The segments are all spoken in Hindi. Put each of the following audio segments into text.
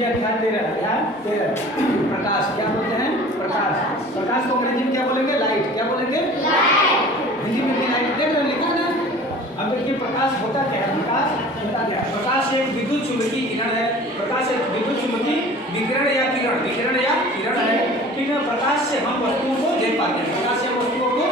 ये अध्याय 13 प्रकाश क्या बोलते हैं? प्रकाश। प्रकाश को अंग्रेजी में क्या बोलेंगे? लाइट। क्या बोलेंगे? हिंदी में भी लाइट देख रहे लिखा ना। अब देखिए प्रकाश होता क्या है? प्रकाश होता क्या है? प्रकाश एक विद्युत चुंबकीय किरण है। प्रकाश एक विद्युत चुंबकीय विकिरण या किरण है। कि प्रकाश से हम वस्तुओं को देख पाते हैं। प्रकाश से वस्तुओं को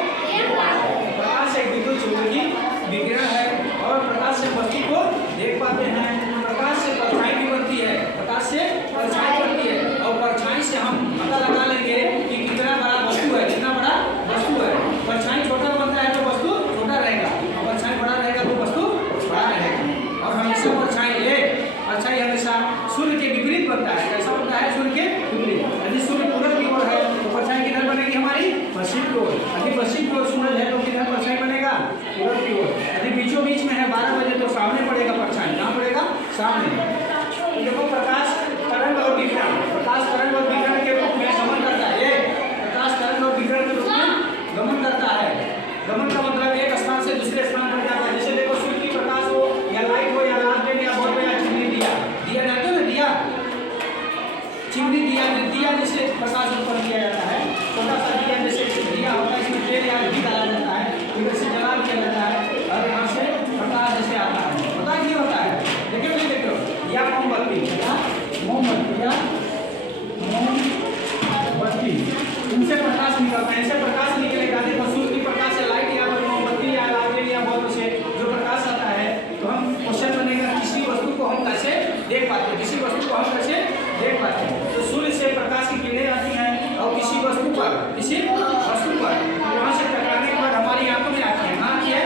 प्रकाश एक विद्युत चुंबकीय विकिरण है और प्रकाश से वस्तु को देख पाते हैं। प्रकाश से परछाई भी बनती है। प्रकाश से परछाई बनती है और परछाई से हम पता लगा लेंगे कि कितना बड़ा वस्तु है, कितना बड़ा वस्तु है। परछाई छोटा बनता है तो वस्तु छोटा रहेगा, परछाई बड़ा रहेगा तो वस्तु बड़ा रहेगा। और हमेशा परछाई हमेशा सूर्य के विपरीत बनता है। कैसा बनता है? सूर्य के विपरीत। यदि सूर्य पूरब की ओर है तो परछाई किधर बनेगी हमारी? पश्चिम की ओर। यदि पश्चिम की ओर सूरज है तो किधर परछाई बनेगा? पूरब की ओर। यदि बीचों बीच में है 12 बजे तो सामने पड़ेगा परछाई। कहाँ पड़ेगा? सामने। देखो प्रकाश तरंग और विकिरण, प्रकाश तरंग और विकिरण के रूप में गमन करता है। ये प्रकाश तरंग और विकिरण के रूप में गमन करता है। गमन का मतलब एक स्थान से दूसरे स्थान पर जाता है। जैसे देखो सूर्य की प्रकाश हो या लाइट हो या लालटेन या बल्ब या चिमनी दिया जाता है ना, दिया चिमनी दिया जिससे प्रकाश उत्पन्न किया जाता है। छोटा सा दिया जैसे दिया होता है, इसमें तेल या घी डाला जाता है, फिर से जला दिया जाता है और यहाँ से प्रकाश जैसे आता है। पता है क्या होता है? देखिए नहीं देखो या मोमबत्ती या मोमबत्ती इनसे प्रकाश निकलता है। इनसे प्रकाश निकलेगा। देखो सूर्य की प्रकाश से लाइट या मोमबत्ती या लालटेन या बल्ब से जो प्रकाश आता है तो हम क्वेश्चन बनेगा किसी वस्तु को हम कैसे देख पाते हैं? किसी वस्तु को हम कैसे देख पाते हैं? तो सूर्य से प्रकाश की किरणें आती हैं और किसी वस्तु पर वहाँ से टकराने के बाद हमारी आंखों में आती है। आँख है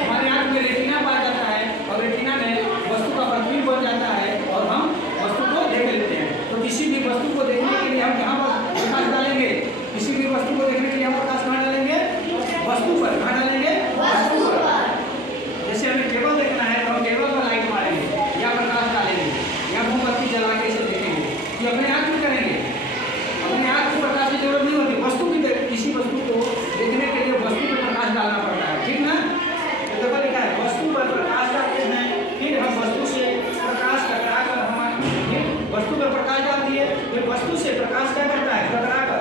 हमारी आँख में रेटिना पाया जाता है और रेटिना में वस्तु का प्रतिबिंब बन जाता है और हम वस्तु को देख लेते हैं। तो किसी भी वस्तु को देखने के लिए हम कहाँ पर प्रकाश डालेंगे? किसी भी वस्तु को देखने के लिए हम प्रकाश कहाँ डालेंगे? वस्तु पर। कहाँ डालेंगे? वस्तु पर। जैसे हमें टेबल देखना है तो हम टेबल पर लाइट मारेंगे या प्रकाश डालेंगे या मोमबत्ती जला के इसे देखेंगे। ये अपने आँख में करेंगे। अपने आँख को प्रकाश की जरूरत नहीं होती। वस्तु की किसी वस्तु को देखने के लिए वस्तु पर प्रकाश डालना पड़ता है। ठीक ना? तो देखो लिखा है वस्तु पर प्रकाश डालते हैं, फिर हम वस्तु से प्रकाश टकरा कर हमारे वस्तु पर प्रकाश डालती है। फिर वस्तु से प्रकाश क्या करता है? टकरा कर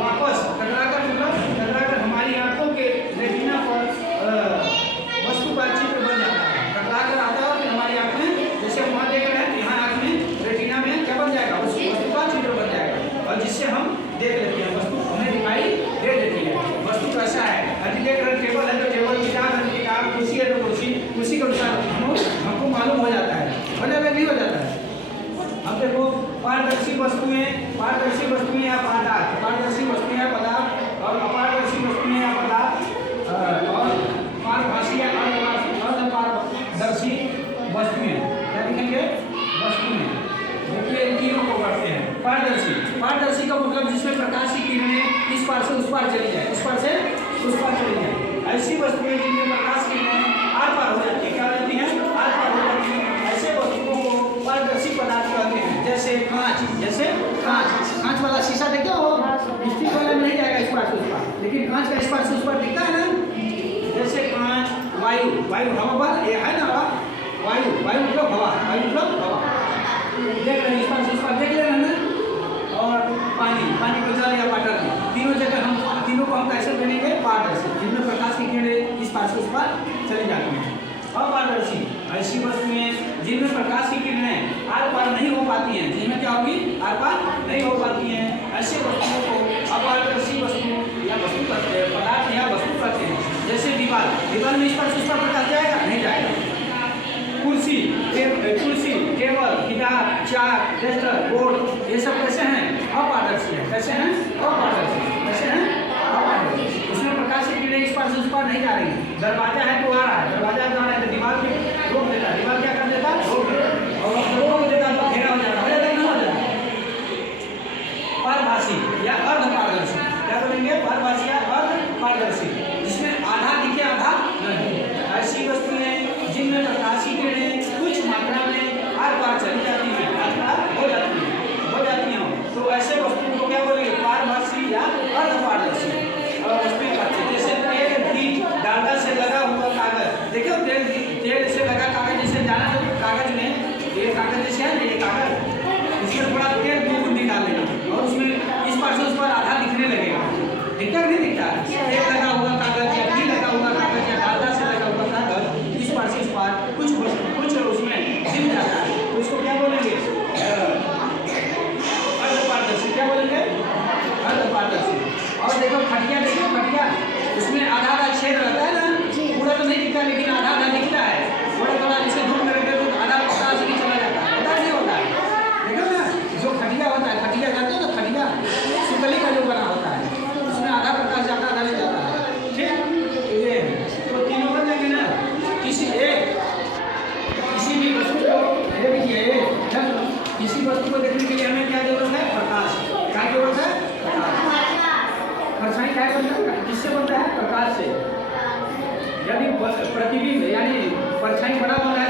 वापस टकरा कर हमारी आंखों के रेटिना पर वस्तु का चित्र बन जाता है। टकरा कर आता है फिर हमारी आंख में, जैसे हम वहाँ देख रहे हैं यहाँ आंख में रेटिना में क्या बन जाएगा? वस्तु का चित्र बन जाएगा और जिससे हम देख लेते हैं। वस्तु हमें दिखाई दे देती है। वस्तु कैसा है? यदि देख रहे टेबल है तो टेबल, किताब है किताब, कुर्सी है तो कुर्सी के अनुसार हमको मालूम हो जाता है। नहीं हो जाता है। अब देखो पारदर्शी वस्तुएं या पदार्थ, पारदर्शी वस्तुएं या पदार्थ और अपारदर्शी वस्तुएं या पदार्थ और पारभासी या अर्धपारदर्शी वस्तुएं। क्या लिखेंगे? वस्तुएं। देखिए इन तीनों को पढ़ते हैं। पारदर्शी का मतलब जिसमें प्रकाश की किरणें इस पार से उस पार चली जाए, उस पार से उस पार चली जाए। ऐसी वस्तुएं जिनमें प्रकाश की किरणें आर पार हो जाती है। क्या हो जाती हैं? आर पार हो जाती हैं। ऐसे वस्तुओं को पारदर्शी पदार्थ कहते हैं। जैसे कांच वाला शीशा देखते हो, स्टील वाला नहीं जाएगा इस पार से उस पार, लेकिन कांच का इस पार से उस पार दिखता है ना। जैसे कांच, वायु हवा पर ये है ना, वायु मतलब हवा, देख रहे हैं इस पार से उस पार देख ले रहे हैं ना। और पानी को जल या वाटर, तीनों जगह हम तीनों को हम कैसे बनेंगे? पारदर्शी, जिनमें प्रकाश की किरणें इस पार से उस पार चली जाती हैं। अपारदर्शी ऐसी वस्तुएं जिनमें प्रकाश की किरणें आर पार नहीं हो पाती हैं, जिनमें क्या होगी? आर पार नहीं हो पाती हैं। ऐसे वस्तुओं को अपारदर्शी वस्तु या वस्तु कहते हैं, पदार्थ या वस्तु कहते हैं। जैसे दीवार में इस पार से उस पार प्रकाश जाएगा? नहीं जाएगा। कुर्सी, टेबल, किताब, चाक, डस्टर, बोर्ड, ये सब कैसे हैं? अपारदर्शी है। कैसे हैं? अपारदर्शी। कैसे हैं? अपारदर्शी। उसमें प्रकाश की किरणें इस पार से उस पार नहीं जा रही। दरवाजा है तो आ रहा है, दरवाजा जा रहा है तो दीवार पे रोक देता है। दीवार क्या कर देता है? रोक देता है तो घेरा हो जाता है। नहीं हो जाता। पारभासी या अर्धपारदर्शी। क्या बोलेंगे? पारभासी या अर्धपारदर्शी, जिसमें आधा दिखे आधा नहीं। ऐसी वस्तुएं जिनमें प्रकाश की किरणें कुछ मात्रा में आर पार चली जाती हैं, हो जाती हैं। तो ऐसे वस्तुओं को क्या बोलेंगे? पारभासी या अर्धपारदर्शी वस्तुएं कहते हैं। जैसे तेल, घी, डालडा से लगा हुआ कागज। देखो तेल से लगा कागज, जैसे जाना कागज में ये कागज दिखता नहीं दिखता? एक लगा हुआ कागज या भी लगा हुआ कागज या धागा से लगा हुआ कागज इस पार से इस पार कुछ उसमें दिख जाता है, तो इसको क्या बोलेंगे? अर्धपारदर्शी। क्या बोलेंगे? अर्धपारदर्शी। और देखो खटिया, देखो खटिया, उसमें आधा आधा छेद रहता है ना, पूरा तो नहीं दिखता लेकिन आधा आधा दिखता है। थोड़ा थोड़ा जैसे धूप में रखते तो आधा पता से नहीं चला जाता है, पता नहीं होता है। देखो ना, जो खटिया होता है, खटिया जाते हैं ना, खटिया सुतली का जो बना होता है, उसमें आधा प्रकाश जाता, आधा नहीं जाता है। ठीक, ये तो तीनों बन जाएंगे ना। किसी भी वस्तु को किसी वस्तु को देखने के लिए हमें क्या जरूरत है? प्रकाश। क्या जरूरत है? प्रकाश। परछाई क्या बनता है? किससे बनता है? प्रकाश से। यदि प्रतिबिंब यानी परछाई बड़ा बना है